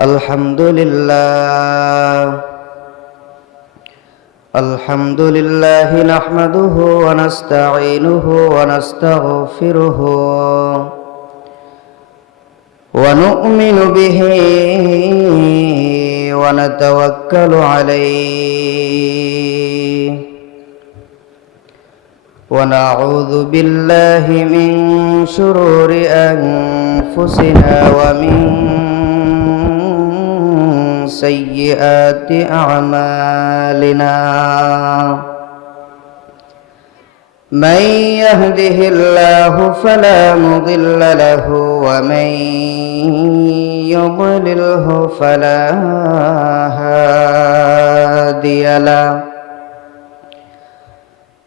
الحمد لله نحمده ونستعينه ونستغفره ونؤمن به ونتوكل عليه ونعوذ بالله من شرور أنفسنا ومن سيئات أعمالنا من يهده الله فلا مضل له ومن يضلله فلا هادي له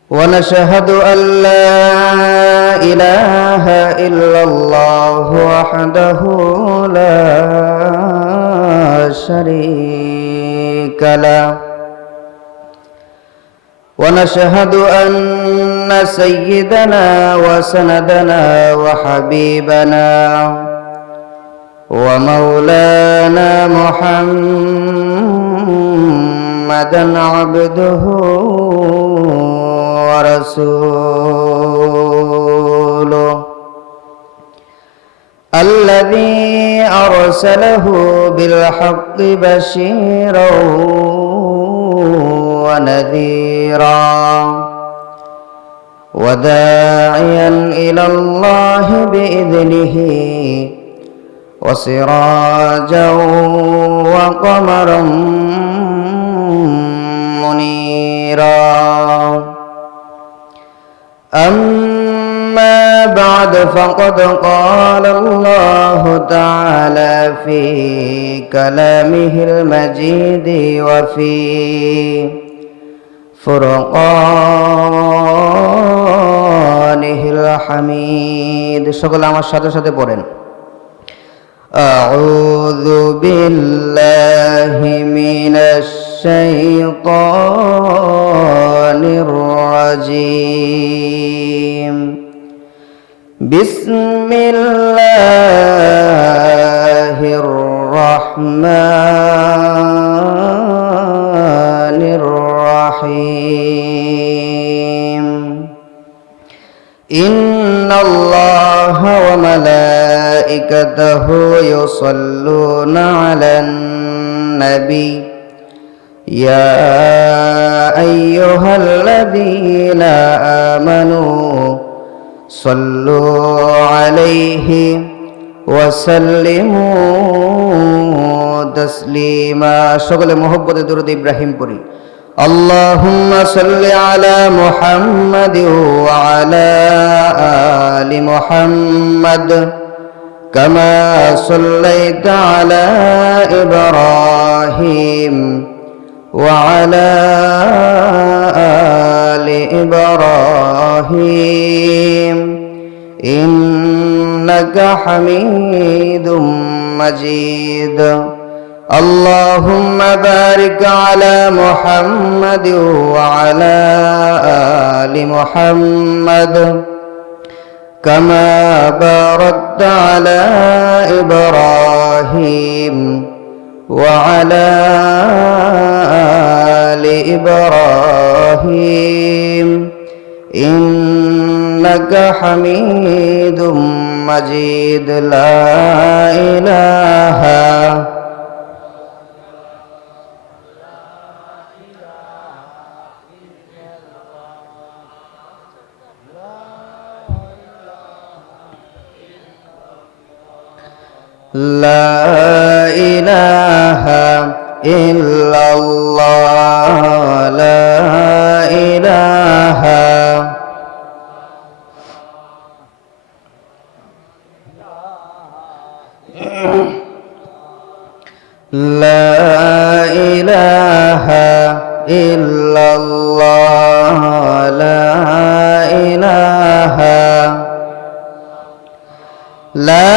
ونشهد أن لا إله إلا الله وحده لا شريك له ونشهد أن سيدنا وسندنا وحبيبنا ومولانا محمدا عبده ورسوله الذي أرسله بالحق بشيرا ونذيرا وداعيا إلى الله بإذنه وسراجا وقمرا منيرا أما بعد فقد قال الله تعالى في كلامه المجيد وفي فرقانه الحميد সকলে আমার সাথে সাথে পড়েন أعوذ بالله من الشيطان الرجيم بسم الله الرحمن الرحيم إن الله وملائكته يصلون على النبي يا أيها الذين آمنوا صلوا عليه وسلموا تسليما شغل محبت درود إبراهيم پوری اللهم صل على محمد وعلى آل محمد كما صليت على إبراهيم وعلى آل إبراهيم إنك حميد مجيد اللهم بارك على محمد وعلى آل محمد كما باركت على إبراهيم وعلى آل إبراهيم إنك حميد مجيد لا إله لا إله إلا الله لا إله لا إله إلا الله لا إله لا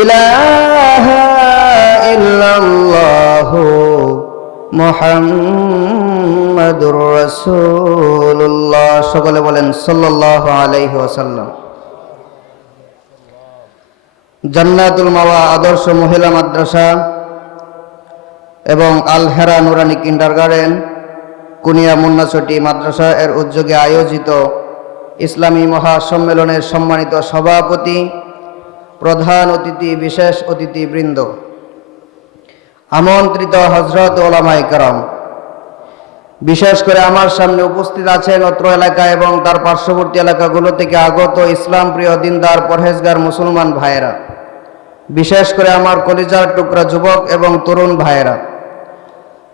إله إلا الله মুহাম্মাদুর রাসূলুল্লাহ। সকলে বলেন সাল্লাল্লাহু আলাইহি ওয়াসাল্লাম। জান্নাতুল মাওয়া আদর্শ মহিলা মাদ্রাসা এবং আল হেরা নুরানি কিন্ডারগার্টেন কুনিয়া মুন্নাচটি মাদ্রাসা এর উদ্যোগে আয়োজিত ইসলামী মহাসম্মেলনের সম্মানিত সভাপতি, প্রধান অতিথি, বিশেষ অতিথিবৃন্দ, আমন্ত্রিত হযরত ওলামায়ে কেরাম, বিশেষ করে আমার সামনে উপস্থিত আছেন অত্র এলাকা এবং তার পার্শ্ববর্তী এলাকাগুলো থেকে আগত ইসলাম প্রিয় দিনদার পরহেজগার মুসলমান ভাইয়েরা, বিশেষ করে আমার কলিজার টুকরা যুবক এবং তরুণ ভাইয়েরা,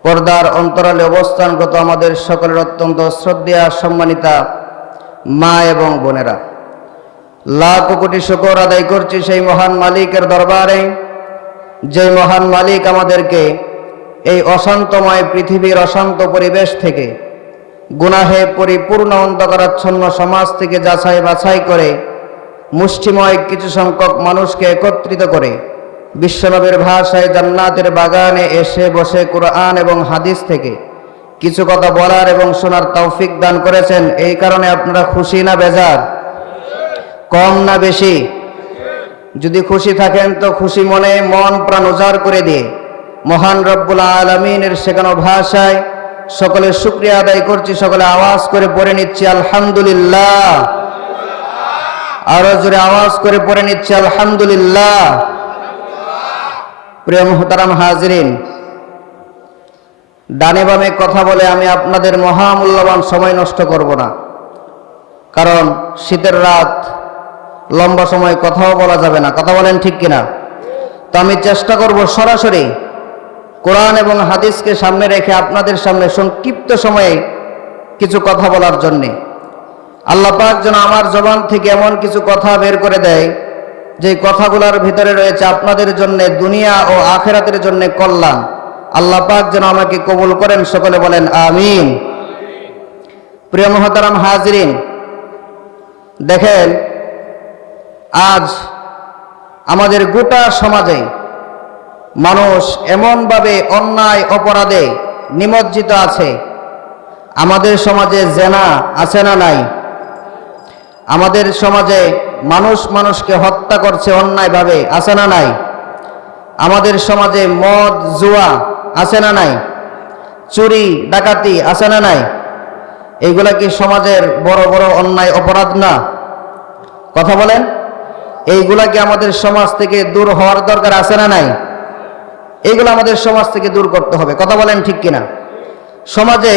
পর্দার অন্তরালে অবস্থানগত আমাদের সকলের অত্যন্ত শ্রদ্ধেয়া সম্মানিতা মা এবং বোনেরা, লাখ কোটি শুকর আদায় করছি সেই মহান মালিকের দরবারে, যে মহান মালিক আমাদেরকে এই অশান্তময় পৃথিবীর অশান্ত পরিবেশ থেকে, গুনাহে পরিপূর্ণ অন্ধকারাচ্ছন্ন সমাজ থেকে যাচাই বাছাই করে মুষ্টিময় কিছু সংখ্যক মানুষকে একত্রিত করে বিশ্বনবীর ভাষায় জান্নাতের বাগানে এসে বসে কুরআন এবং হাদিস থেকে কিছু কথা বলার এবং শোনার তৌফিক দান করেছেন। এই কারণে আপনারা খুশি না বেজার? কম না বেশি? যদি খুশি থাকেন তো খুশি মনে মন প্রাণ উজাড় করে দিয়ে মহান রব্বুল আলামিনের শেখানো ভাষায় সকলের শুকরিয়া আদায় করছি। সকলে আওয়াজ করে পড়ে নিচ্ছি আলহামদুলিল্লাহ। আরো জোরে আওয়াজ করে পড়ে নিচ্ছি আলহামদুলিল্লাহ। প্রিয় মুহতারাম হাজিরিন, ডানে বামে কথা বলে আমি আপনাদের মহামূল্যবান সময় নষ্ট করব না, কারণ শীতের রাত, লম্বা সময় কথাও বলা যাবে না। কথা বলেন ঠিক কিনা? তো আমি চেষ্টা করব সরাসরি কোরআন এবং হাদিসকে সামনে রেখে আপনাদের সামনে সংক্ষিপ্ত সময়ে কিছু কথা বলার জন্যে। আল্লাহ পাক যেন আমার জবান থেকে এমন কিছু কথা বের করে দেয় যে কথাগুলোর ভিতরে রয়েছে আপনাদের জন্য দুনিয়া ও আখিরাতের জন্য কল্যাণ। আল্লাহ পাক যেন আমাকে কবুল করেন, সকলে বলেন আমিন। প্রিয় মুহতারাম হাজিরিন, দেখেন আজ আমাদের গোটা সমাজে মানুষ এমনভাবে অন্যায় অপরাধে নিমজ্জিত আছে। আমাদের সমাজে জেনা আছে না নাই? আমাদের সমাজে মানুষ মানুষকে হত্যা করছে অন্যায়ভাবে, আছে না নাই? আমাদের সমাজে মদ জুয়া আছে না নাই? চুরি ডাকাতি আছে না নাই? এইগুলা কি সমাজের বড় বড় অন্যায় অপরাধ না? কথা বলেন, এইগুলা কি আমাদের সমাজ থেকে দূর হওয়ার দরকার আছে না নাই? এইগুলো আমাদের সমাজ থেকে দূর করতে হবে। কথা বলেন ঠিক কিনা? সমাজে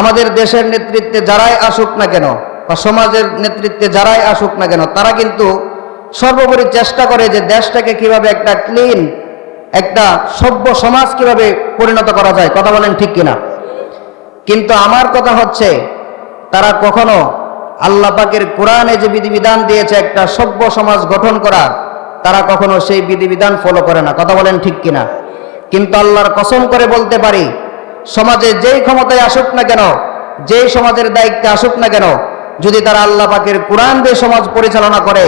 আমাদের দেশের নেতৃত্বে যারাই আসুক না কেন বা সমাজের নেতৃত্বে যারাই আসুক না কেন, তারা কিন্তু সর্বোপরি চেষ্টা করে যে দেশটাকে কিভাবে একটা ক্লিন, একটা সভ্য সমাজ কিভাবে পরিণত করা যায়। কথা বলেন ঠিক কিনা? কিন্তু আমার কথা হচ্ছে, তারা কখনো আল্লাহ পাকের কোরআনে যে বিধিবিধান দিয়েছে একটা সভ্য সমাজ গঠন করার, তারা কখনো সেই বিধিবিধান ফলো করে না। কথা বলেন ঠিক কিনা? কিন্তু আল্লাহর কসম করে বলতে পারি, সমাজে যেই ক্ষমতায় আসুক না কেন, যেই সমাজের দায়িত্বে আসুক না কেন, যদি তারা আল্লাহ পাকের কোরআন দিয়ে সমাজ পরিচালনা করে,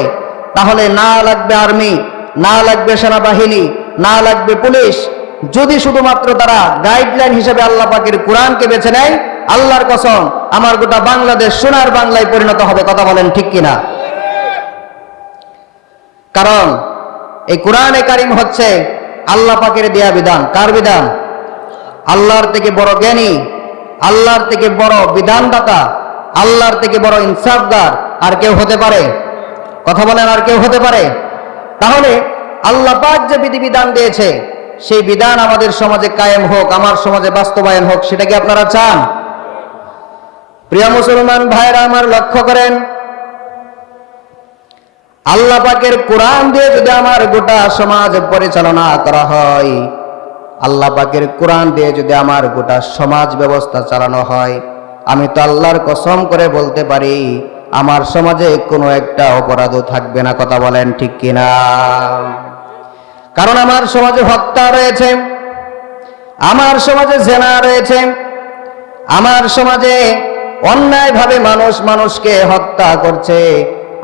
তাহলে না লাগবে আর্মি, না লাগবে সেনাবাহিনী, না লাগবে পুলিশ। যদি শুধুমাত্র তারা গাইডলাইন হিসেবে আল্লাহ পাকের কোরআনকে বেছে নেয়, আল্লাহর কসম আমার গোটা বাংলাদেশ সোনার বাংলায় পরিণত হবে। কথা বলেন ঠিক কিনা? কারণ এই কোরআনে কারিম হচ্ছে আল্লাহ পাকের দেয়া বিধান। কার বিধান? আল্লাহর থেকে বড় জ্ঞানী, আল্লাহর থেকে বড় বিধানদাতা, আল্লাহর থেকে বড় ইনসাফদার আর কেউ হতে পারে? কথা বলেন, আর কেউ হতে পারে? তাহলে আল্লাহ পাক যে বিধিবিধান দিয়েছে, সেই বিধান আমাদের সমাজে কায়েম হোক, আমার সমাজে বাস্তবায়ন হোক, সেটা কি আপনারা চান? প্রিয় মুসলমান ভাইরা আমার, লক্ষ্য করেন, আল্লাহ পাকের কোরআন দিয়ে যদি আমার গোটা সমাজ পরিচালনা করা হয়, আল্লাহ পাকের কোরআন দিয়ে যদি আমার গোটা সমাজ ব্যবস্থা চালানো হয়, আমি তো আল্লাহর কসম করে বলতে পারি আমার সমাজে কোনো একটা অপরাধও থাকবে না। কথা বলেন ঠিক কিনা? কারণ আমার সমাজে হত্যা রয়েছে, আমার সমাজে জেনা রয়েছে, আমার সমাজে অন্যায়ভাবে মানুষ মানুষকে হত্যা করছে,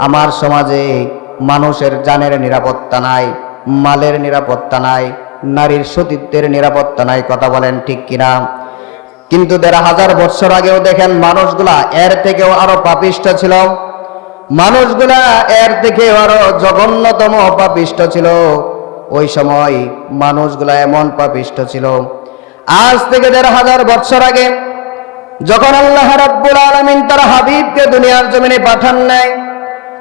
আমার সমাজে মানুষের জানের নিরাপত্তা নাই, মালের নিরাপত্তা নাই, নারীর সতীত্বের নিরাপত্তা নাই। কথা বলেন ঠিক কিনা? কিন্তু ১৫০০ বছর আগেও দেখেন মানুষগুলা এর থেকেও আরো পাপিষ্ঠ ছিল। মানুষগুলা এর থেকে আরো জঘন্যতম পাপিষ্ঠ ছিল। ওই সময় মানুষগুলা এমন পাপিষ্ঠ ছিল। আজ থেকে ১৫০০ বছর আগে যখন আল্লাহ রাব্বুল আলামিন তার হাবিবকে দুনিয়ার জমিনে পাঠান নাই,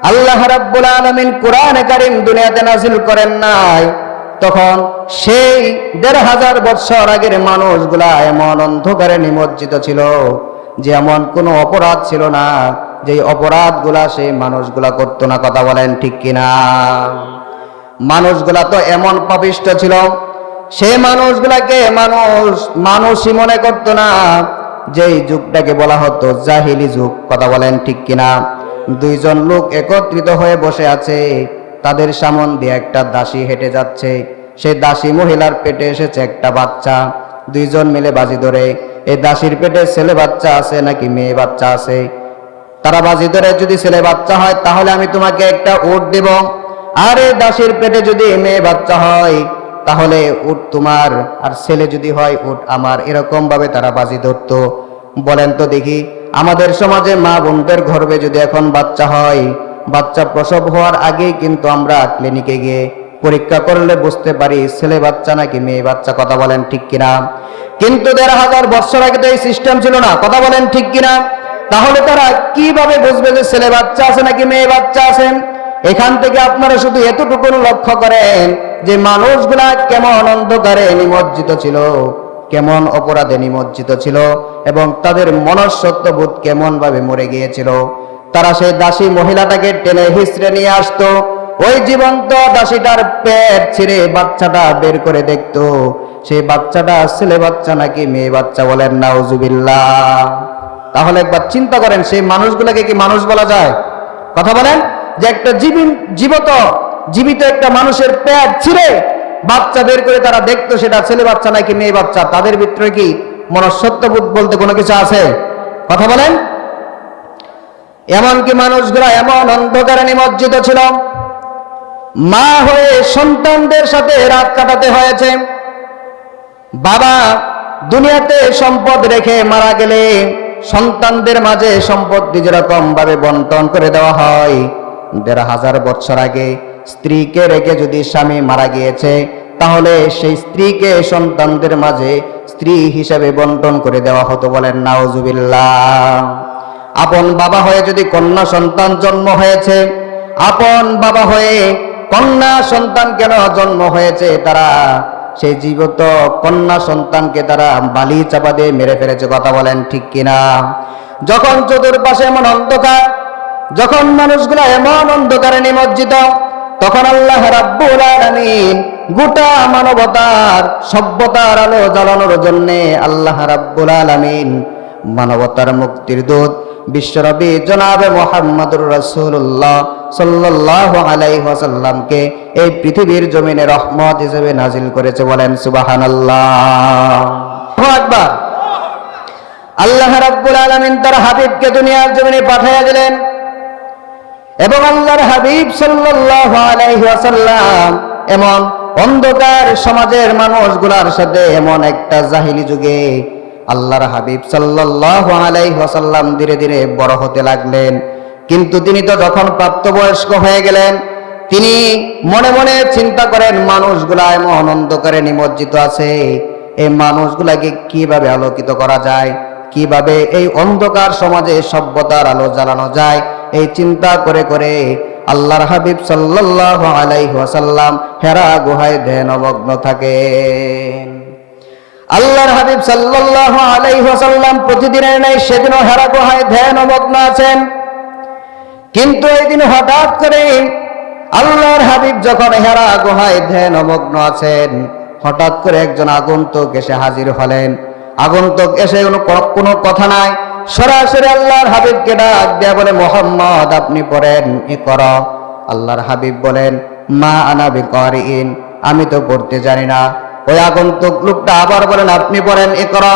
আল্লাহ রাব্বুল আলামিন কোরআনে কারীম দুনিয়াতে নাযিল করেন নাই, তখন সেই ১৫০০ বছর আগের মানুষগুলা এমন অন্ধকারে নিমজ্জিত ছিল যে এমন কোনো অপরাধ ছিল না যে অপরাধগুলা সেই মানুষগুলা করতো না। কথা বলেন ঠিক কিনা? মানুষগুলা তো এমন পাপিষ্ঠ ছিল, সেই মানুষগুলাকে মানুষই মনে করতো না। যেই যুগটাকে বলা হতো জাহিলি যুগ। কথা বলেন ঠিক কিনা? দুইজন লোক একত্রিত হয়ে বসে আছে, তাদের সামনে দিয়ে একটা দাসী হেঁটে যাচ্ছে। সেই দাসী মহিলার পেটে এসেছে একটা বাচ্চা। দুইজন মিলে বাজি ধরে এই দাসীর পেটে ছেলে বাচ্চা আছে নাকি মেয়ে বাচ্চা আছে। তারা বাজি ধরে যদি ছেলে বাচ্চা হয় তাহলে আমি তোমাকে একটা উট দেব, আর এই দাসীর পেটে যদি মেয়ে বাচ্চা হয় তাহলে উট তোমার, আর ছেলে যদি হয় উট আমার। এরকম ভাবে তারা বাজি ধরতো। বলেন তো দেখি, আমাদের সমাজে মা বোনদের গর্ভে যদি এখন বাচ্চা হয়, বাচ্চা প্রসব হওয়ার আগেই কিন্তু আমরা ক্লিনিকে গিয়ে পরীক্ষা করলে বুঝতে পারি ছেলে বাচ্চা নাকি মেয়ে বাচ্চা। কথা বলেন ঠিক কিনা? কিন্তু ১৫০০ বছর আগে তো এই সিস্টেম ছিল না। কথা বলেন ঠিক কিনা? তাহলে তারা কিভাবে বুঝবে যে ছেলে বাচ্চা আছে নাকি মেয়ে বাচ্চা আছে? এখান থেকে আপনারা শুধু এতটুকু লক্ষ্য করেন যে মানুষগুলা কেমন অন্ধকারে নিমজ্জিত ছিল, কেমন অপরাধে নিমজ্জিত ছিল, এবং তাদের মনঃসত্ত্ববোধ কেমন ভাবে মরে গিয়েছিল। তারা সেই দাসী মহিলাটাকে টেনে হিঁচড়ে নিয়ে আসতো, ওই জীবন্ত দাসীটার পেট ছিঁড়ে বাচ্চাটা বের করে দেখতো সেই বাচ্চাটা ছেলে বাচ্চা নাকি মেয়ে বাচ্চা। বলেন নাউজুবিল্লাহ। তাহলে একবার চিন্তা করেন, সেই মানুষগুলোকে কি মানুষ বলা যায়? কথা বলেন। যে একটা জীবিত একটা মানুষের পেট ছিঁড়ে বাচ্চা বের করে তারা দেখতো সেটা ছেলে বাচ্চা নাকি মেয়ে বাচ্চা। তাদের ভিতরে কি মনঃসত্ত্ববোধ বলতে কোনো কিছু আছে? কথা বলেন। এমনকি মানুষগুলা এমন অন্ধকারে নিমজ্জিত ছিল, মা হয়ে সন্তানদের সাথে রাত কাটাতে হয়েছে। বাবা দুনিয়াতে সম্পদ রেখে মারা গেলে সন্তানদের মাঝে সম্পত্তি যেরকম ভাবে বন্টন করে দেওয়া হয়, ১৫০০ বছর আগে স্ত্রীকে রেখে যদি স্বামী মারা গিয়েছে তাহলে সেই স্ত্রীকে সন্তানদের মাঝে স্ত্রী হিসেবে বন্টন করে দেওয়া হতো। বলেন নাউজুবিল্লাহ। আপন বাবা হয়ে যদি কন্যা সন্তান জন্ম হয়েছে, আপন বাবা হয়ে কন্যা সন্তান কেন জন্ম হয়েছে, তারা সেই জীবিত কন্যা সন্তানকে তারা বালি চাপা দিয়ে মেরে ফেলেছে। কথা বলেন ঠিক কিনা? যখন চতুর্পাশে এমন অন্ধকার, যখন মানুষগুলা এমন অন্ধকারে নিমজ্জিত, তখন আল্লাহ রাব্বুল আলামিন গোটা মানবতার সভ্যতার আলো জ্বালানোর জন্য আল্লাহ রাব্বুল আলামিন মানবতার মুক্তির দূত বিশ্বনবী জনাবে মুহাম্মদুর রাসূলুল্লাহ সাল্লাল্লাহু আলাইহি ওয়াসাল্লামকে এই পৃথিবীর জমিনে রহমত হিসেবে নাজিল করেছে। বলেন সুবহানাল্লাহ। আল্লাহু আকবার। আল্লাহ রাব্বুল আলামিন তার হাবিবকে দুনিয়ার জমিনে পাঠিয়ে দিলেন, এবং আল্লাহর হাবিব সাল্লাল্লাহু আলাইহি ওয়াসাল্লাম এমন অন্ধকার সমাজের মানুষগুলার সাথে এমন একটা জাহিলি যুগে আল্লাহর হাবিব সাল্লাল্লাহু আলাইহি ওয়াসাল্লাম ধীরে ধীরে বড় হতে লাগলেন। কিন্তু তিনি তো যখন প্রাপ্তবয়স্ক হয়ে গেলেন, তিনি মনে মনে চিন্তা করেন মানুষগুলা এমন অন্ধকারে নিমজ্জিত আছে, এই মানুষগুলাকে কিভাবে আলোকিত করা যায়, কিভাবে এই অন্ধকার সমাজে সভ্যতার আলো জ্বালানো যায়। এই চিন্তা করে করে আল্লাহর হাবিব সাল্লাল্লাহু আলাইহি ওয়াসাল্লাম হেরা গুহায় ধ্যানমগ্ন থাকেন। আল্লাহর হাবিব সাল্লাল্লাহু আলাইহি ওয়াসাল্লাম প্রতিদিনের ন্যায় সেদিনও হেরা গুহায় ধ্যানমগ্ন আছেন। কিন্তু এই দিন হঠাৎ করে আল্লাহর হাবিব যখন হেরা গুহায় ধ্যানমগ্ন আছেন, হঠাৎ করে একজন আগন্তুক এসে হাজির হলেন। আগন্তুক এসে কোনো কথা নাই, সরাসরি আল্লাহর হাবিবকে ডাক দেয়া বলে, মুহাম্মদ আপনি পড়েন ইকরা। আল্লাহর হাবিব বলেন, মা আনা বিকারিন, আমি তো পড়তে জানি না। ওই আগন্তুক লোকটা আবার বলেন, আপনি পড়েন ইকরা।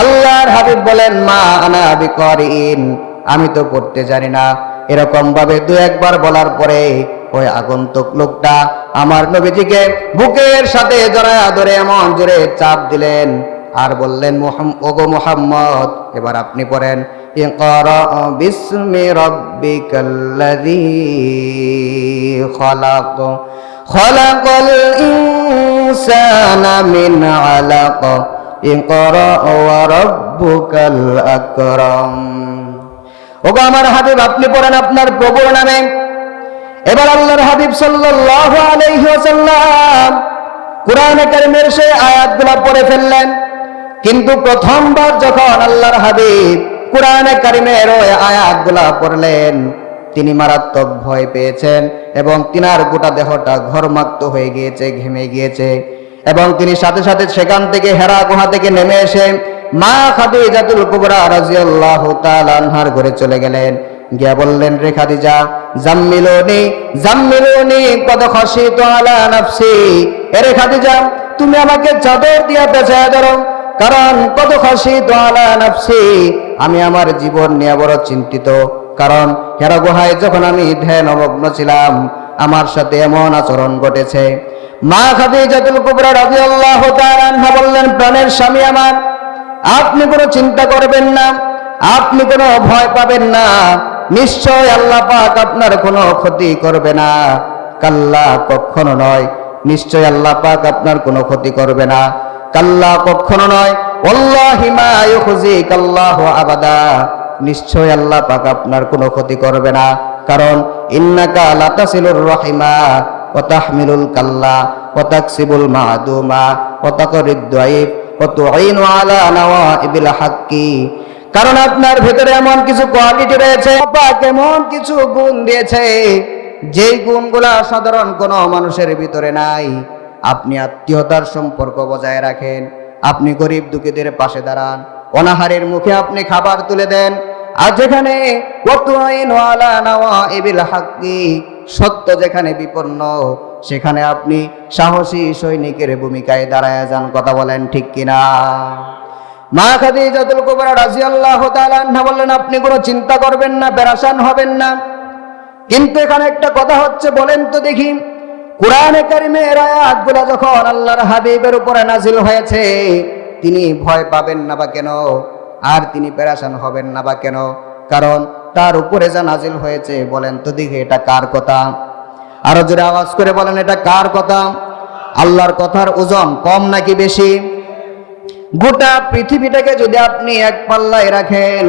আল্লাহর হাবিব বলেন, মা আনা বিকারিন, আমি তো পড়তে জানি না। এরকম ভাবে দু একবার বলার পরে ওই আগন্তুক লোকটা আমার নবীজিকে বুকের সাথে জড়ায়া ধরে এমন জোরে চাপ দিলেন আর বললেন, ওগো মুহাম্মদ এবার আপনি পড়েন। ইকরা বিসমি রাব্বিকাল্লাযী খালাক খালাকাল ইনসানা মিন আলাক ইকরা ওয়া রাব্বুকাল আকরাম। ওগো আমার হাবিব, আপনি পড়েন আপনার প্রভুর নামে। এবার আল্লাহর হাবিব সাল্লাল্লাহু আলাইহি ওয়াসাল্লাম কোরআনে কারীমের সেই আয়াতগুলো পড়ে ফেললেন। কিন্তু প্রথমবার যখন আল্লাহর হাবিব কোরআনে কারীমের ওই আয়াতগুলো পড়লেন, তিনি মারাত্মক ভয় পেয়েছেন এবং তিনার গোটা দেহটা ঘর্মাক্ত হয়ে গিয়েছে, ঘেমে গিয়েছে। এবং তিনি সাথে সাথে সেখান থেকে হেরা গুহা থেকে নেমে এসে মা খাদিজাতুল কুবরা রাদিয়াল্লাহু তাআলা আনহার ঘরে চলে গেলেন। গিয়া বললেন, রে খাদিজা, জাম্মিলুনি জাম্মিলুনি কদ খাশিতু আলা নাফসি। এরে খাদিজা, তুমি আমাকে চাদর দিয়া পেঁচায়া ধরো, কারণ কদ খাশিতু আলা নাফসি, আমি আমার জীবন নিয়ে বড় চিন্তিত। কারণ হেরা গুহায় যখন আমি ধ্যানমগ্ন ছিলাম, আমার সাথে এমন আচরণ ঘটেছে। মা খাদিজাতুল কুবরা রাদিয়াল্লাহু তাআলা আনহা বললেন, প্রাণের স্বামী আমার, আপনি কোনো চিন্তা করবেন না, আপনি কোনো ভয় পাবেন না, নিশ্চয় আল্লাহ পাক আপনার কোনো ক্ষতি করবে না। কাল্লা, কখনো নয়, নিশ্চয় আল্লাহ পাক আপনার কোনো ক্ষতি করবে না। কাল্লা, কখনো নয়। ওয়াল্লাহি মা ইউখজিকাল্লাহু আবাদা, নিশ্চয় আল্লাহ পাক আপনার কোনো ক্ষতি করবে না। কারণ ইন্নাকা লাতাসিলুর রাহিমা ওয়া তাহমিলুল কাল্লা ওয়া তাকসিবুল মা'দুমা ওয়া তাকরিদ দাইফ ওয়া তুঈনু আলা নাওয়াইবিল হাক্কি। কারণ আপনার ভেতরে এমন কিছু কোয়ালিটি রয়েছে, পাক এমন কিছু গুণ দিয়েছে, যেই গুণগুলা সাধারণ কোনো মানুষের ভিতরে নাই। আপনি আত্মীয়তার সম্পর্ক বজায় রাখেন, আপনি গরিব দুঃখীদের পাশে দাঁড়ান, অনাহারের মুখে আপনি খাবার তুলে দেন। আর যেখানে সত্য যেখানে বিপন্ন, সেখানে আপনি সাহসী সৈনিকের ভূমিকায় দাঁড়ায় যান। কথা বলেন ঠিক কিনা? মা খাদিজাতুল কুবরা রাদিয়াল্লাহু তাআলা আনহা বললেন, আপনি কোনো চিন্তা করবেন না, পেরেশান হবেন না। কিন্তু এখানে একটা কথা হচ্ছে, বলেন তো দেখি, কোরআনে কারীমের আয়াতগুলো যখন আল্লাহর হাবিবের উপরে নাজিল হয়েছে, তিনি ভয় পাবেন না বা কেন? আর তিনি পেরেশান হবেন না বা কেন? কারণ তার উপরে যা নাজিল হয়েছে, বলেন তো দেখি এটা কার কথা? আরো জোরে আওয়াজ করে বলেন, এটা কার কথা? আল্লাহর কথার ওজন কম নাকি বেশি? গোটা পৃথিবীটাকে যদি আপনি এক পাল্লায় রাখেন,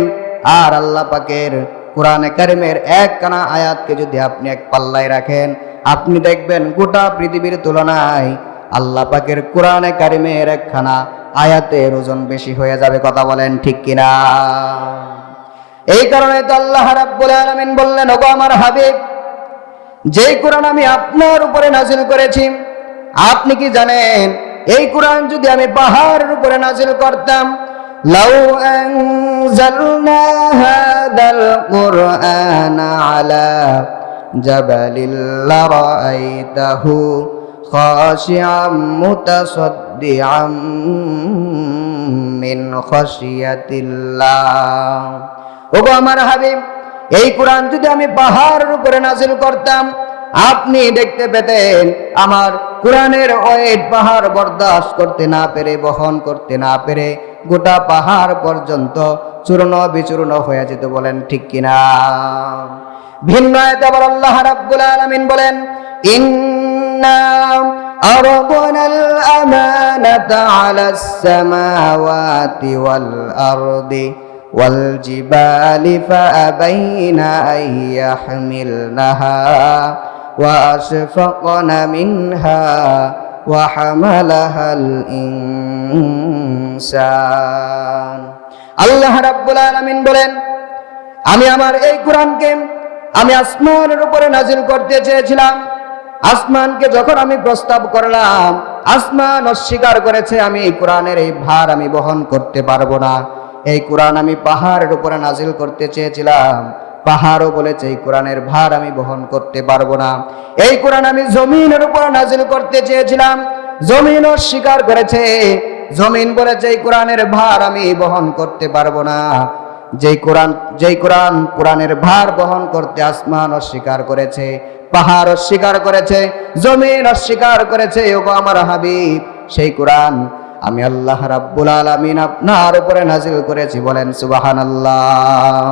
আর আল্লাহ পাকের কোরআনে কারীমের একখানা আয়াতকে যদি আপনি এক পাল্লায় রাখেন, আপনি দেখবেন গোটা পৃথিবীর তুলনায় আল্লাহ পাকের কোরআনে কারীমের একখানা আয়াতের ওজন বেশি হয়ে যাবে। কথা বলেন ঠিক কিনা? এই কারণে তো আল্লাহ রাব্বুল আলামিন বললেন, ওগো আমার হাবিব, যেই কোরআন আমি আপনার উপরে নাজিল করেছি, আপনি কি জানেন এই কোরআন যদি আমি পাহাড়ের উপরে নাজিল করতাম, লাউ আনজালনা হাদাল কুরআনা আলা জাবালিল লারাআইতাহু খাশিআম মুতাসাদ্দিআম মিন খাশিয়াতিল্লাহ। ওগো আমার হাবিব, এই কোরআন যদি আমি পাহাড়ের উপরে নাজিল করতাম, আপনি দেখতে পেতেন আমার কোরআনের ওয়েট পাহাড় বরদাস্ত করতে না পেরে, বহন করতে না পেরে গোটা পাহাড় পর্যন্ত চূর্ণ বিচূর্ণ হয়ে যেত। বলেন ঠিক কিনা? ভিন্ন আয়াতে আবার আল্লাহ রাব্বুল আলামিন বলেন, ইন্না আরাদনাল আমানাতা আলাস সামাওয়াতি ওয়াল আরদি ওয়াল জিবালি ফাআবাইনা আন ইয়াহমিলনাহা ওয়া আশফাকনা মিনহা ওয়া হামালাহাল ইনসান। আল্লাহ রাব্বুল আলামিন বলেন, আমি আমার এই কোরআনকে আমি আসমানের উপরে নাজিল করতে চেয়েছিলাম। আসমানকে যখন আমি প্রস্তাব করলাম, আসমান অস্বীকার করেছে, আমি এই কোরআনের এই ভার আমি বহন করতে পারবো না। এই কোরআন আমি পাহাড়ের উপরে নাজিল করতে চেয়েছিলাম, পাহাড়ও বলেছে এই কোরআনের ভার আমি বহন করতে পারবো না। এই কোরআন আমি জমিনের উপরে নাজিল করতে চেয়েছিলাম, জমিন অস্বীকার করেছে, জমিন বলেছে এই কোরআনের ভার আমি বহন করতে পারবো না। যেই কোরআনের ভার বহন করতে আসমান অস্বীকার করেছে, পাহাড় অস্বীকার করেছে, জমিন অস্বীকার করেছে, ওগো আমার হাবিব, সেই কোরআন আমি আল্লাহ রাব্বুল আলামিন আপনার উপরে নাজিল করেছি। বলেন সুবহানাল্লাহ।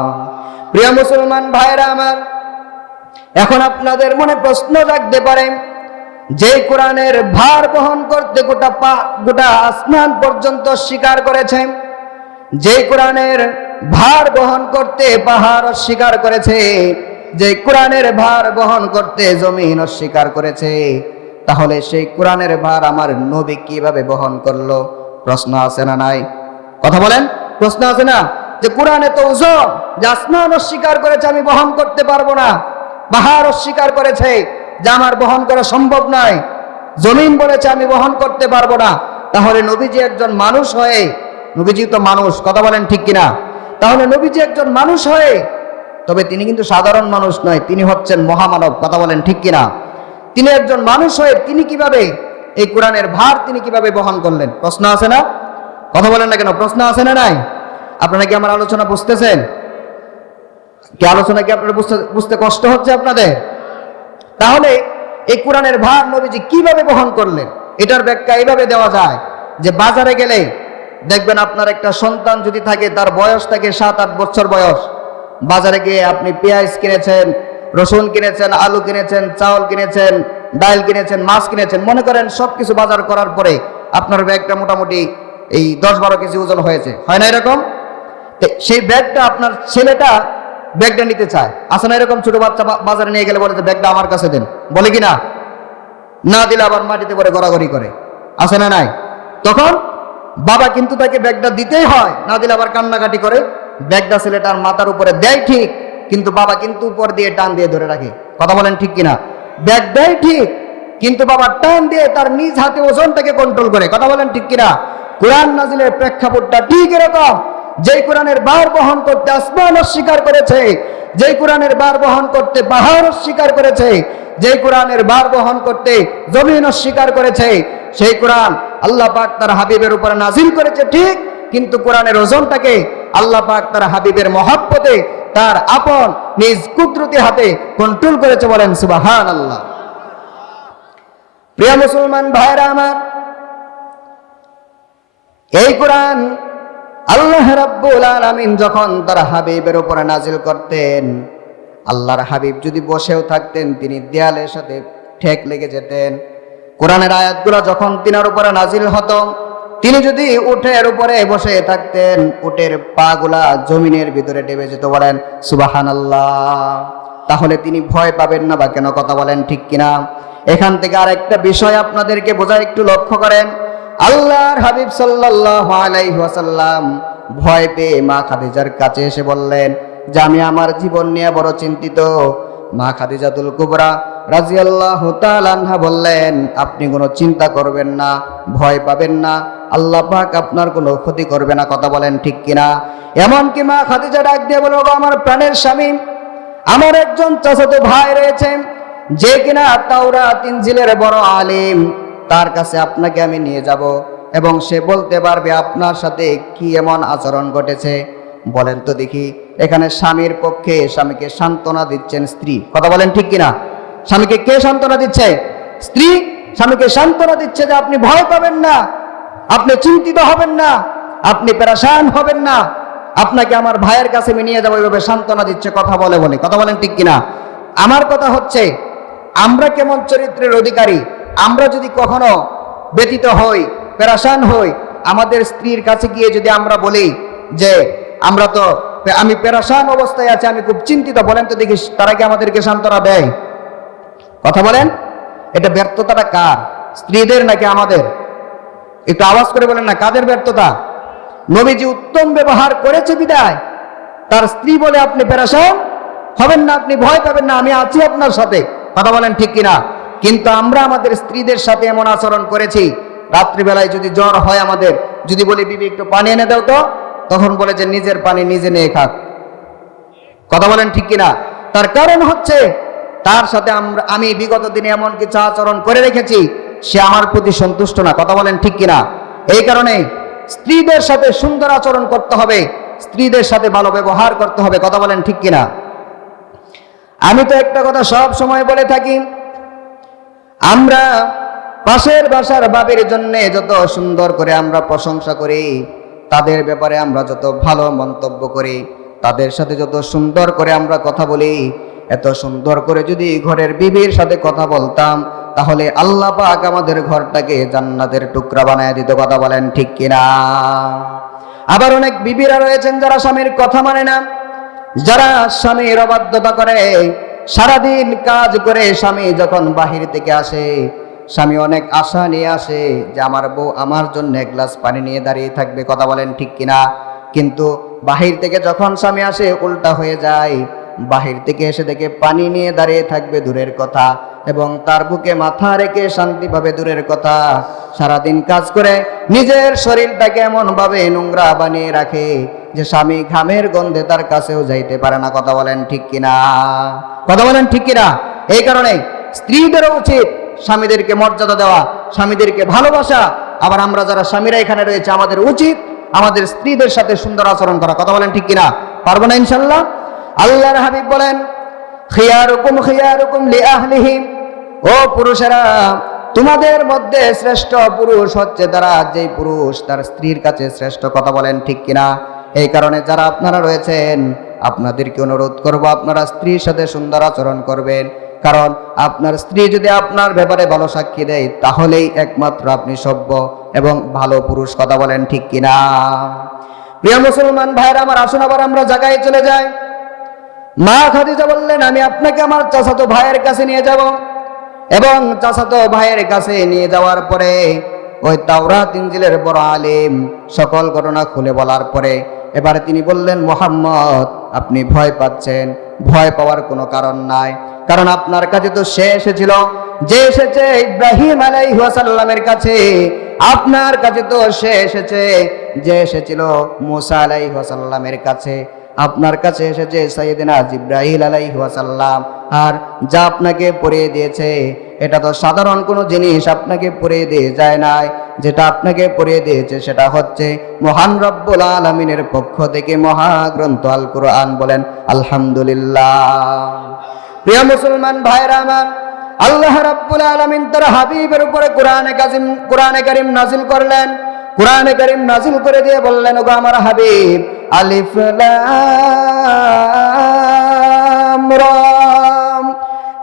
প্রিয় মুসলমান ভাইরা আমার, এখন আপনাদের মনে প্রশ্ন জাগতে পারে, যে কোরআনের ভার বহন করতে গোটা আসমান পর্যন্ত স্বীকার করেছে, যে কোরআনের ভার বহন করতে পাহাড় অস্বীকার করেছে, যে কোরআনের ভার বহন করতে জমিন অস্বীকার করেছে, তাহলে সেই কোরআনের ভার আমার নবী কিভাবে বহন করলো? প্রশ্ন আছে না নাই? কথা বলেন, প্রশ্ন আছে না? যে কোরআনে তো ওজন, যে আসমান অস্বীকার করেছে আমি বহন করতে পারবো না, পাহাড় অস্বীকার করেছে যে আমার বহন করা সম্ভব নয়, জমিন বলেছে আমি বহন করতে পারবো না, তাহলে নবীজি একজন মানুষ হয়ে, নবীজি তো মানুষ, কথা বলেন ঠিক কিনা? তাহলে নবীজি একজন মানুষ হয়ে, তবে তিনি কিন্তু সাধারণ মানুষ নয়, তিনি হচ্ছেন মহামানব, কথা বলেন ঠিক কিনা? তিনি একজন মানুষ হয়ে তিনি কিভাবে এই কোরআনের ভার তিনি কিভাবে বহন করলেন? প্রশ্ন আছে না? কথা বলেন না কেন? প্রশ্ন আছে না নাই? আপনারা কি আমার আলোচনা বুঝতেছেন? কি আলোচনা কি আপনারা বুঝতে কষ্ট হচ্ছে আপনাদের? তাহলে এই কোরআনের ভার নবীজি কিভাবে বহন করলেন, এটার ব্যাখ্যা এইভাবে দেওয়া যায় যে বাজারে গেলে দেখবেন আপনার একটা সন্তান যদি থাকে, তার বয়স থাকে 7-8 বছর বয়স, বাজারে গিয়ে আপনি পেঁয়াজ কিনেছেন, রসুন কিনেছেন, আলু কিনেছেন, চাউল কিনেছেন, ডাল কিনেছেন, মাছ কিনেছেন, মনে করেন সবকিছু বাজার করার পরে আপনার ব্যাগটা মোটামুটি এই 10-12 কেজি ওজন হয়েছে, হয় না এরকম? সেই ব্যাগটা আপনার ছেলেটা ব্যাগটা নিতে চায়, আসে না এরকম? ছোট বাচ্চা বাজারে নিয়ে গেলে বলে যে ব্যাগটা আমার কাছে দেন, বলে কি না? না দিলে আবার মাটিতে পড়ে গড়াগড়ি করে, আসে না নাই? তখন বাবা কিন্তু তাকে ব্যাগটা দিতেই হয়, না দিলে আবার কান্নাকাটি করে। ব্যাগটা ছেলেটার মাথার উপরে দেয় ঠিক, কিন্তু বাবা কিন্তু উপর দিয়ে টান দিয়ে ধরে রাখে, কথা বলেন ঠিক কিনা? ব্যাগ দেয় ঠিক, কিন্তু বাবা টান দিয়ে তার নিজ হাতে ওজনটাকে কন্ট্রোল করে, কথা বলেন ঠিক কিনা? কোরআন নাজিলের প্রেক্ষাপটটা ঠিক এরকম। যেই কোরআনের ভার বহন করতে আসমান অস্বীকার করেছে, যেই কোরআনের ভার বহন করতে পাহাড় অস্বীকার করেছে, যেই কোরআনের ভার বহন করতে জমিন অস্বীকার করেছে, সেই কোরআন আল্লাহ পাক তার হাবিবের উপরে নাজিল করেছে ঠিক, কিন্তু কোরআনের ওজনটাকে আল্লাহ পাক তার হাবিবের মহব্বতে তার আপন নিজ কুদরতি হাতে কন্ট্রোল করেছে। বলেন সুবহানাল্লাহ। প্রিয় মুসলমান ভাইরা আমার, এই কোরআন আল্লাহ রাব্বুল আলামিন যখন তার হাবিবের উপরে নাজিল করতেন, আল্লাহর হাবিব যদি বসেও থাকতেন, তিনি দেয়ালের সাথে ঠেক লেগে যেতেন। কোরআনের আয়াতগুলো যখন তিনার উপরে নাজিল হতো, তিনি যদি উটের উপরে বসে থাকতেন, উটের পাগুলা জমিনের ভিতরে ডেবে যেত। বলেন সুবহানাল্লাহ। তাহলে তিনি ভয় পাবেন না বা কেন? কথা বলেন ঠিক কিনা? এখান থেকে আরেকটা বিষয় আপনাদেরকে বোঝা, একটু লক্ষ্য করেন। আল্লাহর হাবিব সাল্লাল্লাহু আলাইহি ওয়াসাল্লাম ভয় পেয়ে মা খাদিজার কাছে এসে বললেন যে আমি আমার জীবন নিয়ে বড় চিন্তিত। মা খাদিজাতুল কুবরা রাদিয়াল্লাহু তাআলা আনহা বললেন, আপনি কোনো চিন্তা করবেন না, ভয় পাবেন না, আল্লাহ পাক আপনার কোনো ক্ষতি করবে না। কথা বলেন ঠিক কিনা? এমনকি মা খাদিজা ডাক দিয়ে বলল, আমার প্রাণের স্বামী, আমার একজন চাচাতো ভাই রয়েছে, যে কিনা তাওরাত ইনজিলের বড় আলিম, তার কাছে আপনাকে আমি নিয়ে যাব এবং সে বলতে পারবে আপনার সাথে কি এমন আচরণ ঘটেছে। বলেন তো দেখি, এখানে স্বামীর পক্ষে স্বামীকে সান্ত্বনা দিচ্ছেন স্ত্রী, কথা বলেন ঠিক কিনা? স্বামীকে কে সান্ত্বনা দিচ্ছে? স্ত্রী স্বামীকে সান্ত্বনা দিচ্ছে যে আপনি ভয় পাবেন না, আপনি চিন্তিত হবেন না, আপনি পেরেশান হবেন না, আপনাকে আমার ভাইয়ের কাছে আমি নিয়ে যাবো, এইভাবে সান্ত্বনা দিচ্ছে কথা বলে বলে। কথা বলেন ঠিক কিনা? আমার কথা হচ্ছে, আমরা কেমন চরিত্রের অধিকারী? আমরা যদি কখনো ব্যতীত হই, পেরেশান হই, আমাদের স্ত্রীর কাছে গিয়ে যদি আমরা বলি যে আমি পেরেশান অবস্থায় আছি, আমি খুব চিন্তিত, বলেন তো দেখি তারা কি আমাদেরকে সান্ত্বনা দেয়? কথা বলেন, এটা ব্যর্থতাটা কার? স্ত্রীদের নাকি আমাদের? একটু আওয়াজ করে বলেন না, কাদের ব্যর্থতা? নবীজি উত্তম ব্যবহার করেছে বিদায় তার স্ত্রী বলে আপনি পেরেশান হবেন না, আপনি ভয় পাবেন না, আমি আছি আপনার সাথে। কথা বলেন ঠিক কিনা? কিন্তু আমরা আমাদের স্ত্রীদের সাথে এমন আচরণ করেছি, রাত্রিবেলায় যদি জ্বর হয় আমাদের, যদি বলি বিবি একটু পানি এনে দাও তো, তখন বলে যে নিজের পানি নিজে নিয়ে খাক। কথা বলেন ঠিক কিনা? তার কারণ হচ্ছে তার সাথে আমি বিগত দিনে এমন কিছু আচরণ করে রেখেছি, সে আমার প্রতি সন্তুষ্ট না। কথা বলেন ঠিক কিনা? এই কারণে স্ত্রীদের সাথে সুন্দর আচরণ করতে হবে, স্ত্রীদের সাথে ভালো ব্যবহার করতে হবে। কথা বলেন ঠিক কিনা? আমি তো একটা কথা সব সময় বলে থাকি, আমরা পাশের বাসার বাবির জন্য যত সুন্দর করে আমরা প্রশংসা করি, তাদের ব্যাপারে আমরা যত ভালো মন্তব্য করি, তাদের সাথে যত সুন্দর করে আমরা কথা বলি, এত সুন্দর করে যদি ঘরের বিবির সাথে কথা বলতাম, তাহলে আল্লাহ পাক আমাদের ঘরটাকে জান্নাতের টুকরা বানায় দিত। কথা বলেন ঠিক কিনা? আবার অনেক বিবিরা রয়েছেন যারা স্বামীর কথা মানে না, যারা স্বামীর অবাধ্যতা করে, সারাদিন কাজ করে স্বামী যখন বাহির থেকে আসে, স্বামী অনেক আশা নিয়ে আসে যে আমার বউ আমার জন্য এক গ্লাস পানি নিয়ে দাঁড়িয়ে থাকবে। কথা বলেন ঠিক কিনা? কিন্তু বাহির থেকে যখন স্বামী আসে উল্টা হয়ে যায়, বাহির থেকে এসে দেখে পানি নিয়ে দাঁড়িয়ে থাকবে দূরের কথা, এবং তার বুকে মাথা রেখে শান্তি পাবে দূরের কথা। সারাদিন কাজ করে নিজের শরীরটাকে এমন ভাবে নোংরা বানিয়ে রাখে যে স্বামী ঘামের গন্ধে তার কাছেও যাইতে পারে না। কথা বলেন ঠিক কিনা? কথা বলেন ঠিক কিনা? এই কারণে স্ত্রীদেরও উচিত স্বামীদেরকে মর্যাদা দেওয়া, স্বামীদেরকে ভালোবাসা। আবার আমরা যারা স্বামীরা এখানে রয়েছে, আমাদের উচিত আমাদের স্ত্রীদের সাথে সুন্দর আচরণ করা। কথা বলেন ঠিক কিনা? পারবো না ইনশাল্লাহ? আল্লাহর হাবিব বলেন, খিয়ারুকুম খিয়ারুকুম লিআহলিহি, ও পুরুষেরা, তোমাদের মধ্যে শ্রেষ্ঠ পুরুষ হচ্ছে তারা যেই পুরুষ তার স্ত্রীর কাছে শ্রেষ্ঠ। কথা বলেন ঠিক কিনা? এই কারণে যারা আপনারা রয়েছেন, আপনাদেরকে অনুরোধ করব আপনারা স্ত্রীর সাথে সুন্দর আচরণ করবেন। কারণ আপনার স্ত্রী যদি আপনার ব্যাপারে ভালো সাক্ষী দেয়, তাহলেই একমাত্র আপনি সভ্য এবং ভালো পুরুষ। কথা বলেন ঠিক কিনা? প্রিয় মুসলমান ভাইরা আমার, আসুন আবার আমরা জায়গায় চলে যাই। মা খাদিজা বললেন, আমি আপনাকে আমার চাচাতো ভাইয়ের কাছে নিয়ে যাব। এবং চাচাতো ভাইয়ের কাছে নিয়ে যাওয়ার পরে ওই তাওরাত ইনজিলের বড় আলেম সকল ঘটনা খুলে বলার পরে এবারে তিনি বললেন, মুহাম্মদ, আপনি ভয় পাচ্ছেন, ভয় পাওয়ার কোনো কারণ নাই। কারণ আপনার কাছে তো সে এসেছিল, যে এসেছে ইব্রাহিম আলাইহিস সালামের কাছে। আপনার কাছে তো সে এসেছে, যে এসেছিল মুসা আলাইহিস সালামের কাছে। আপনার কাছে এসেছে সাইয়েদনা জিবরাইল আলাইহিস সালাম। আর যা আপনাকে পড়িয়ে দিয়েছে, এটা তো সাধারণ কোনো জিনিস আপনাকে পড়িয়ে দিয়ে যায় নাই। যেটা আপনাকে পড়িয়ে দিয়েছে সেটা হচ্ছে মহান রব্বুল আলামিনের পক্ষ থেকে মহাগ্রন্থ আল কুরআন। বলেন আলহামদুলিল্লাহ। প্রিয় মুসলমান ভাইরা আমার, আল্লাহ রাব্বুল আলামিন তার হাবিবের উপরে কোরআনে কারীম নাজিল করলেন। কোরআনে কারীম নাজিল করে দিয়ে বললেন, ওগো আমার হাবিব, আলিফ লাম রা,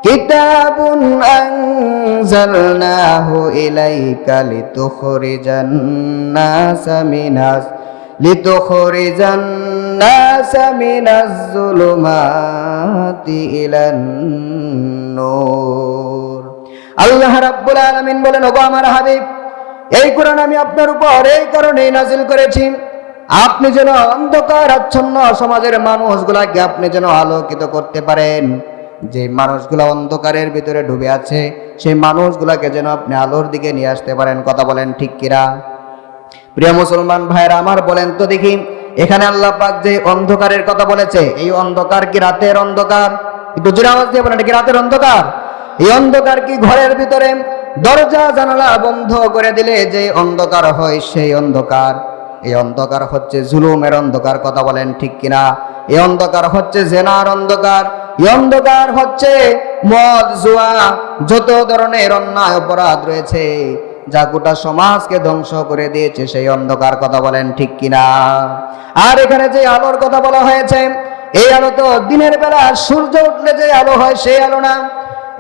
কিতাবুন আনজালনাহু ইলাইকা লিতুখরিজান নাসা মিনাজ যুলুমাতি ইলান নূর। আল্লাহ রাব্বুল আলামিন বলেন, ওগো আমার হাবিব, এই কোরআন আমি আপনার উপর এই কারণেই নাজিল করেছি, আপনি যেন অন্ধকার আচ্ছন্ন সমাজের মানুষগুলাকে আপনি যেন আলোকিত করতে পারেন। যে মানুষগুলা অন্ধকারের ভিতরে ডুবে আছে, সেই মানুষগুলাকে যেন আপনি আলোর দিকে নিয়ে আসতে পারেন। কথা বলেন ঠিক কিনা? প্রিয় মুসলমান ভাইরা আমার, বলেন তো দেখি, এখানে আল্লাহ পাক যে অন্ধকারের কথা বলেছে, এই অন্ধকার কি রাতের অন্ধকার? একটু জোরে আওয়াজ দিয়ে বলেন, এটা কি রাতের অন্ধকার? এই অন্ধকার কি ঘরের ভিতরে দরজা জানালা বন্ধ করে দিলে যে অন্ধকার হয় সেই অন্ধকার? এই অন্ধকার হচ্ছে জুলুমের অন্ধকার। কথা বলেন ঠিক কিনা? এই অন্ধকার হচ্ছে জেনার অন্ধকার। এই অন্ধকার হচ্ছে মদ, জুয়া, যত ধরনের অন্যায় অপরাধ রয়েছে যা গোটা সমাজকে ধ্বংস করে দিয়েছে, সেই অন্ধকার। কথা বলেন ঠিক কিনা? আর এখানে যে আলোর কথা বলা হয়েছে, এই আলো তো দিনের বেলা সূর্য উঠলে যে আলো হয় সেই আলো না।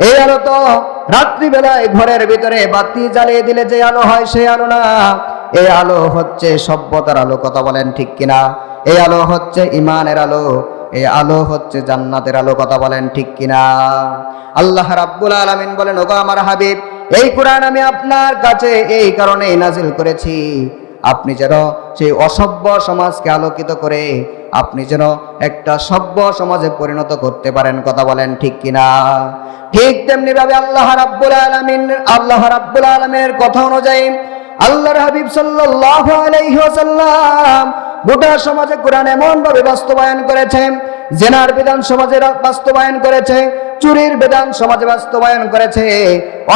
এই আলো তো রাত্রিবেলায় ঘরের ভিতরে বাতি জ্বালিয়ে দিলে যে আলো হয় সেই আলো না। এই আলো হচ্ছে সভ্যতার আলো। কথা বলেন ঠিক কিনা? এই আলো হচ্ছে ইমানের আলো, এই আলো হচ্ছে জান্নাতের আলো। কথা বলেন ঠিক কিনা? আল্লাহ রাব্বুল আলামিন বলেন, ওগো আমার হাবিব, এই কোরআন আমি আপনার কাছে এই কারণেই নাজিল করেছি, আপনি যেন সেই অসভ্য সমাজকে আলোকিত করে আপনি যেন একটা সভ্য সমাজে পরিণত করতে পারেন। কথা বলেন ঠিক কিনা? ঠিক তেমনি ভাবে আল্লাহ রাব্বুল আলামিনের কথা অনুযায়ী আল্লাহর হাবিব সাল্লাল্লাহু আলাইহি ওয়াসাল্লাম গোটা সমাজে কোরআন এমন ভাবে বাস্তবায়ন করেছেন, জেনার বিধান সমাজে বাস্তবায়ন করেছে, চুরির বিধান সমাজে বাস্তবায়ন করেছে,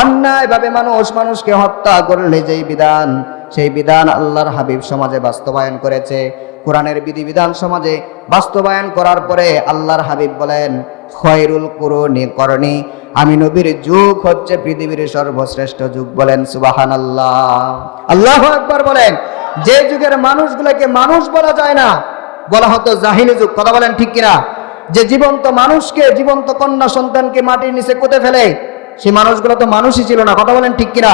অন্যায় ভাবে মানুষকে হত্যা করলে যেই বিধান, সেই বিধান আল্লাহর হাবিব সমাজে বাস্তবায়ন করেছে। কোরআনের বিধিবিধান সমাজে বাস্তবায়ন করার পরে আল্লাহর হাবিব বলেন, খয়রুল কুরুনি করনি, আমি নবীর যুগ হচ্ছে পৃথিবীর সর্বশ্রেষ্ঠ যুগ। বলেন সুবহানাল্লাহ, আল্লাহু আকবার। বলেন, যে যুগের মানুষগুলোকে মানুষ বলা যায় না, বলা হতো জাহিলি যুগ। কথা বলেন ঠিক কিনা? যে জীবন্ত মানুষকে, জীবন্ত কন্যা সন্তানকে মাটির নিচে পুঁতে ফেলে, সেই মানুষগুলো তো মানুষই ছিল না। কথা বলেন ঠিক কিনা?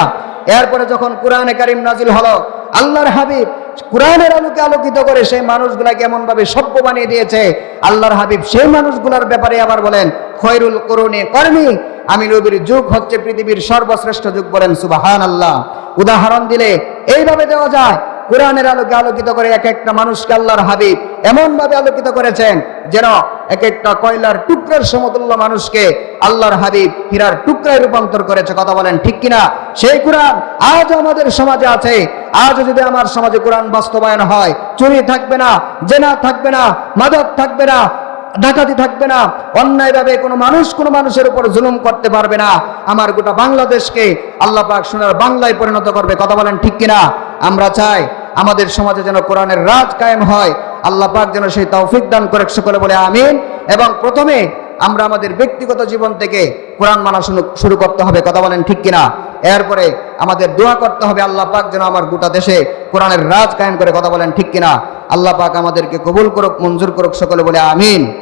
এরপরে যখন কোরআনে কারিম নাজিল হলো, আল্লাহর হাবিব কোরআনের আলোকে আলোকিত করে সেই মানুষগুলাকে এমন ভাবে সভ্য বানিয়ে দিয়েছে, আল্লাহর হাবিব সেই মানুষগুলোর ব্যাপারে আবার বলেন, খয়রুল কুরুনি করনি, আমি নবীর যুগ হচ্ছে পৃথিবীর সর্বশ্রেষ্ঠ যুগ। বলেন সুবহানাল্লাহ। উদাহরণ দিলে এইভাবে দেওয়া যায়, কোরআনের আলোকে আলোকিত করে এক একটা মানুষকে আল্লাহর হাবিব এমন ভাবে আলোকিত করেছেন যেন এক একটা কয়লার টুকরার সমতুল্য মানুষকে আল্লাহর হাবিব হীরার টুকরায় রূপান্তর করেছে। কথা বলেন ঠিক কিনা? সেই কোরআন আজ আমাদের সমাজে আছে। আজ যদি আমার সমাজে কোরআন বাস্তবায়ন হয়, চুরি থাকবে না, জেনা থাকবে না, মাদক থাকবে না, ডাকাতি থাকবে না, অন্যায়ভাবে কোনো মানুষের উপর জুলুম করতে পারবে না। আমার গোটা বাংলাদেশকে আল্লাহ পাক সোনার বাংলায় পরিণত করবে। কথা বলেন ঠিক কিনা? আমরা চাই আমাদের সমাজে যেন কোরআনের রাজ কায়েম হয়। আল্লাহ পাক যেন সেই তৌফিক দান করে, সকলে বলে আমিন। এবং প্রথমে আমরা আমাদের ব্যক্তিগত জীবন থেকে কোরআন মানা শুরু করতে হবে। কথা বলেন ঠিক কিনা? এরপরে আমাদের দোয়া করতে হবে, আল্লাহ পাক যেন আমার গোটা দেশে কোরআনের রাজ কায়েম করে। কথা বলেন ঠিক কিনা? আল্লাহ পাক আমাদেরকে কবুল করুক, মঞ্জুর করুক, সকলে বলে আমিন।